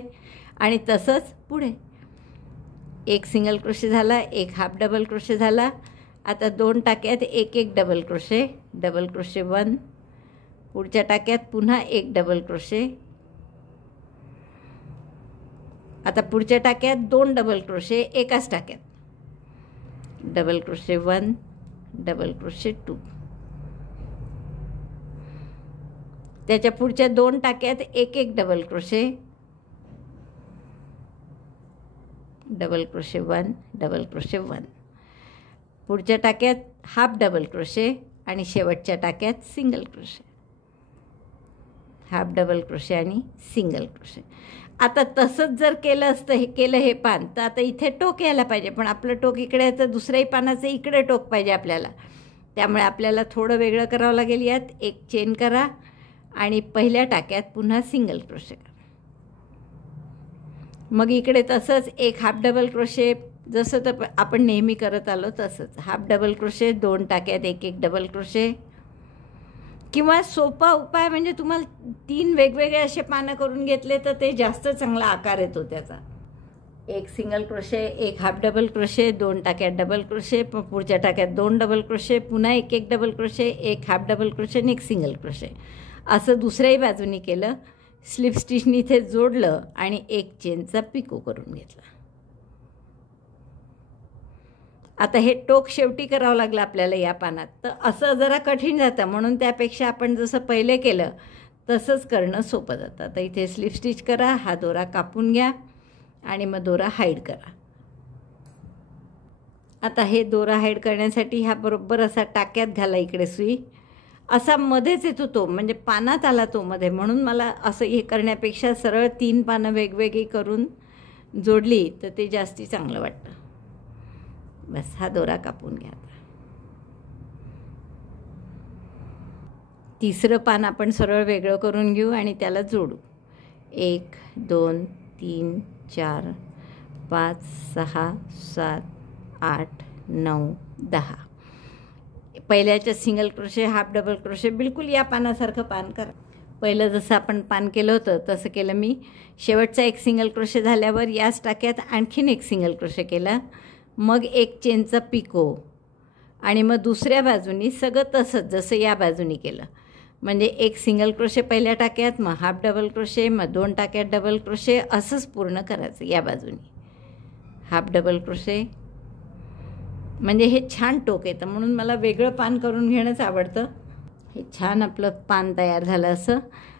आणि तसंच पुढे 1 सिंगल क्रोशे झाला, 1 हाफ डबल क्रोशे झाला. आता 2 टाक्यात 1-1 डबल क्रोशे, डबल क्रोशे 1. पुढच्या टाक्यात पुन्हा 1 डबल क्रोशे. आता पुढच्या टाक्यात 2 डबल क्रोशे एकाच टाक्यात, डबल क्रोशे 1, डबल क्रोशे 2. त्याच्या पुढच्या 2 टाक्यात 1-1 double crochet, double crochet 1, double crochet 1. पुढच्या टाक्यात हाफ डबल क्रोशे आणि शेवटच्या टाक्यात single crochet, half double crochet आणि सिंगल क्रोशे. आता तसंच जर केलं असतं, हे पान, तर आता इथे टोक यायला पाहिजे, पण आपलं टोक इकडे आहे तर दुसऱ्याही पानाचं इकडे टोक पाहिजे आपल्याला. त्यामुळे आपल्याला थोडं वेगळं करावं लागेल. यात 1 चेन करा आणि पहिल्या टाक्यात पुन्हा सिंगल क्रोशे करा. मग इकडे तसंच 1 हाफ डबल क्रोशे, जसं तर आपण नेहमी करत आलो तसंच हाफ डबल क्रोशे, 2 टाक्यात एक एक डबल क्रोशे. किंवा सोपा उपाय म्हणजे तुम्हाला 3 वेगवेगळे असे पानं करून घेतले तर ते जास्त चांगला आकार येतो त्याचा. एक सिंगल क्रोशे, एक हाफ डबल क्रोशे, 2 टाक्यात डबल क्रोशे, पुढच्या टाक्यात 2 डबल क्रोशे, पुन्हा एक एक डबल क्रोशे, एक हाफ डबल क्रोशे आणि एक सिंगल क्रोशे. असं दुसऱ्याही बाजूनी केलं. स्लिप स्टिचनी इथे जोडलं आणि एक चेनचा पिको करून घेतला. आता हे टोक शेवटी करावं लागलं आपल्याला या पानात, तर असं जरा कठीण जातं. म्हणून त्यापेक्षा आपण जसं पहिले केलं तसंच करणं सोपं जातं. आता इथे स्लिप स्टिच करा, हा दोरा कापून घ्या आणि मग दोरा हाईड करा. आता हे दोरा हाईड करण्यासाठी हा बरोबर असा टाक्यात घाला इकडे सुई. असा मध्येच येतो तो, म्हणजे पानात आला तो मध्ये. म्हणून मला असं हे करण्यापेक्षा सरळ 3 पानं वेगवेगळी करून जोडली तर ते जास्ती चांगलं वाटतं. बस हा दोरा कापून घ्या. तिसरं पान आपण सरळ वेगळं करून घेऊ आणि त्याला जोडू. 1 2 3 4 5 6 7 8 9 10. पहिल्याच्या single crochet, half double crochet बिलकुल या पानासारखं पान करा. पहिलं जसं आपण पान केलं होतं तसं केलं मी. शेवटचा एक सिंगल क्रोशे झाल्यावर याच टाक्यात आणखीन एक सिंगल क्रोशे केला, मग एक चेनचा पिको आणि मग दुसऱ्या बाजूनी सगळं तसंच जसं या बाजूनी केलं. म्हणजे एक सिंगल क्रोशे पहिल्या टाक्यात, मग हाफ डबल क्रोशे, मग 2 टाक्यात डबल क्रोशे, असंच पूर्ण करायचं या बाजूनी. हाफ डबल क्रोशे म्हणजे हे छान टोक येतं. म्हणून मला वेगळं पान करून घेणंच आवडतं. हे छान आपलं पान तयार झालं असं.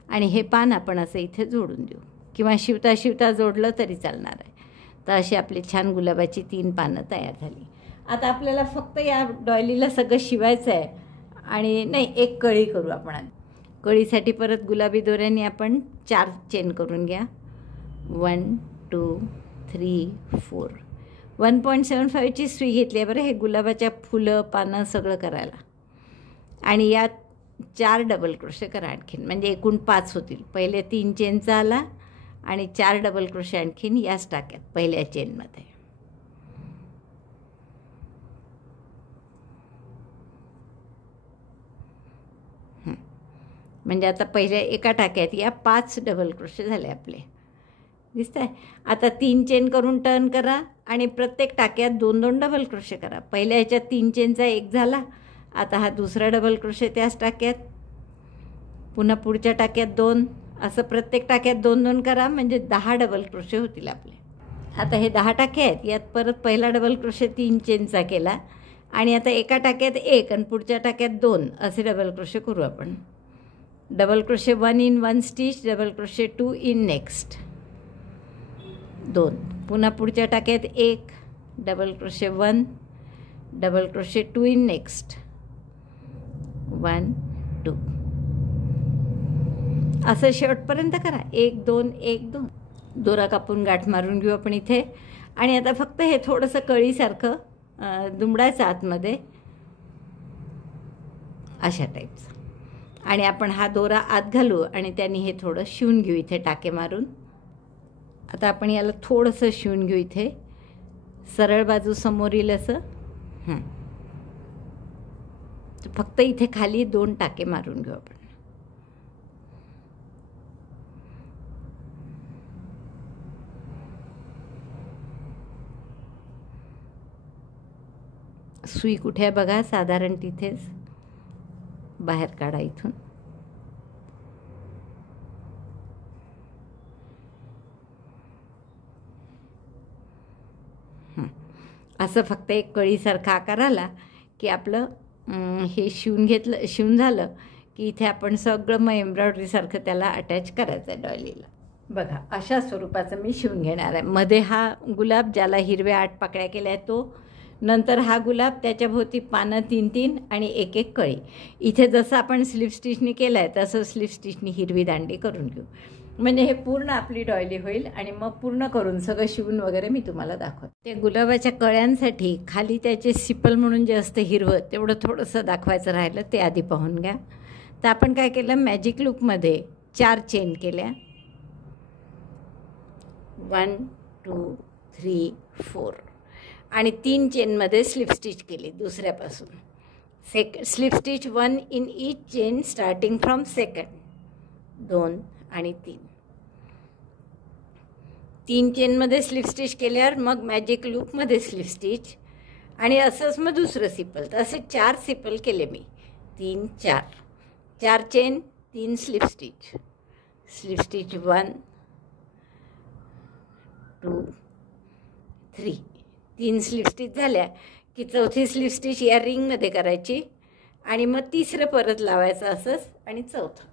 आणि हे पान आपण असं इथे जोडून देऊ किंवा शिवता शिवता जोडलं तरी चालणार आहे. तर अशी आपली छान गुलाबाची 3 पानं तयार झाली. आता आपल्याला फक्त या डॉयलीला सगळं शिवायचं आहे. आणि नाही, एक कळी करू आपण. कळीसाठी परत गुलाबी दोऱ्याने आपण 4 चेन करून घ्या. 1 2 3 4. 1.75ची सुई घेतली आहे बरं हे गुलाबाच्या फुलं पानं सगळं करायला. आणि यात 4 डबल क्रोशे करा आणखीन, म्हणजे एकूण 5 होतील. पहिले 3 चेनचा आला आणि 4 डबल क्रोशे आणखीन याच टाक्यात पहिल्या चेनमध्ये. म्हणजे आता पहिल्या एका टाक्यात या 5 डबल क्रोशे झाले आपले, दिसत आहे. आता 3 चेन करून टर्न करा आणि प्रत्येक टाक्यात 2-2 डबल क्रोशे करा. पहिल्या ह्याच्यात 3 चेनचा एक झाला. आता हा दुसरा डबल क्रोशे त्याच टाक्यात, पुन्हा पुढच्या टाक्यात 2, असं प्रत्येक टाक्यात 2-2 करा, म्हणजे 10 डबल क्रोशे होतील आपले. आता हे 10 टाके आहेत. यात परत पहिला डबल क्रोशे 3 चेनचा केला आणि आता एका टाक्यात 1 आणि पुढच्या टाक्यात 2 असे डबल क्रोशे करू आपण. Double crochet 1 in 1 stitch, double crochet 2 in next 2, पुन्हा पुढच्या टाक्यात 1 double crochet 1, double crochet 2 in next 1 2. असं शेवटपर्यंत करा. 1 2 1 2. दोरा कापून गाठ मारून घेऊ आपण इथे. आणि आता फक्त हे थोडंसं कळीसारखं दुमडायचं आतमध्ये, अशा टाईपचं. आणि आपण हा दोरा आत घालू आणि त्यांनी हे थोडं शिवून घेऊ इथे टाके मारून. आता आपण याला थोडंसं शिवून घेऊ इथे, सरळ बाजू समोर येईल असं. फक्त इथे खाली 2 टाके मारून घेऊ आपण. सुई कुठे आहे बघा, साधारण तिथेच बाहेर काढा इथून. असं फक्त एक कळीसारखा आकार आला की आपलं हे शिवून झालं की इथे आपण सगळं मग एम्ब्रॉयडरीसारखं त्याला अटॅच करायचं आहे डॉयलीला. बघा अशा स्वरूपाचं मी शिवून घेणार आहे. मध्ये हा गुलाब ज्याला हिरव्या 8 पाकळ्या केल्या आहेत तो, नंतर हा गुलाब, त्याच्याभोवती पानं 3-3 आणि एक एक कळी. इथे जसं आपण स्लिप स्टिचनी केलं आहे तसं स्लिप स्टिचनी हिरवी दांडी करून घेऊ. म्हणजे हे पूर्ण आपली डॉयली होईल. आणि मग पूर्ण करून सगळं शिवून वगैरे मी तुम्हाला दाखवते. त्या गुलाबाच्या कळ्यांसाठी खाली त्याचे सिपल म्हणून जे असतं हिरवं, तेवढं थोडंसं दाखवायचं राहिलं, ते आधी पाहून घ्या. तर आपण काय केलं, मॅजिक लूपमध्ये 4 चेन केल्या. 1 2 3 4. आणि 3 चेनमध्ये स्लिप स्टिच केली दुसऱ्यापासून. Slip stitch 1 in each chain starting from second. 2 आणि 3. 3 चेनमध्ये स्लिप स्टिच केल्यावर मग मॅजिक लूपमध्ये स्लिप स्टिच आणि असंच मग दुसरं सिपल. तर असे 4 सिपल केले मी. 3 4 4 chain 3 slip stitch. Slip stitch 1 2 3. 3 slip stitch झाल्या की चौथी स्लिप स्टिच या रिंगमध्ये करायची आणि मग तिसरं परत लावायचं असंच आणि चौथं.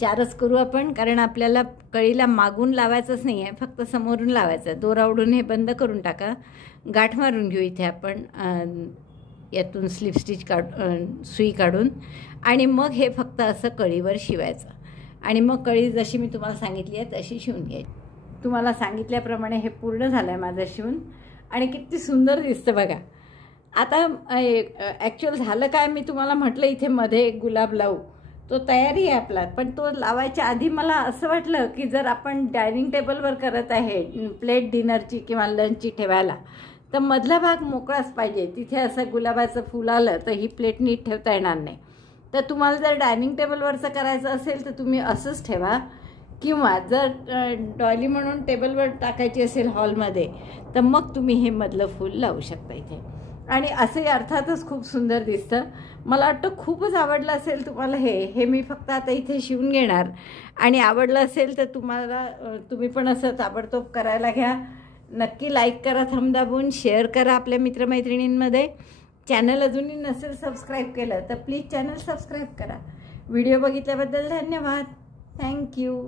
4च करू आपण, कारण आपल्याला कळीला मागून लावायचंच नाही आहे, फक्त समोरून लावायचं. दोरा ओढून हे बंद करून टाका. गाठ मारून घेऊ इथे आपण यातून स्लिप स्टिच सुई काढून आणि मग हे फक्त असं कळीवर शिवायचं आणि मग कळी जशी मी तुम्हाला सांगितली आहे तशी शिवून घ्यायची. तुम्हाला सांगितल्याप्रमाणे हे पूर्ण झालं आहे माझं शिवून आणि किती सुंदर दिसतं बघा. आता ॲक्च्युअल झालं काय, मी तुम्हाला म्हटलं इथे मध्ये एक गुलाब लावू, तो तयारी आहे आपला. पण तो लावायच्या आधी मला असं वाटलं की जर आपण डायनिंग टेबलवर करत आहे प्लेट डिनरची किंवा लंचची ठेवायला, तर मधला भाग मोकळाच पाहिजे. तिथे असं गुलाबाचं फूल आलं तर ही प्लेट नीट ठेवता येणार नाही. तर तुम्हाला जर डायनिंग टेबलवरचं करायचं असेल तर तुम्ही असंच ठेवा, किंवा जर डॉली म्हणून टेबलवर टाकायची असेल हॉलमध्ये तर मग तुम्ही हे मधलं फूल लावू शकता इथे. आणि असंही अर्थातच खूप सुंदर दिसतं. मला वाटतं खूपच आवडलं असेल तुम्हाला हे मी फक्त आता इथे शिवून घेणार आणि आवडलं असेल तर तुम्ही पण असं ताबडतोब करायला घ्या. नक्की लाईक करा, थंब दाबून शेअर करा आपल्या मित्रमैत्रिणींमध्ये. चॅनल अजूनही नसेल सबस्क्राईब केलं तर प्लीज चॅनल सबस्क्राईब करा. व्हिडिओ बघितल्याबद्दल धन्यवाद. थँक्यू.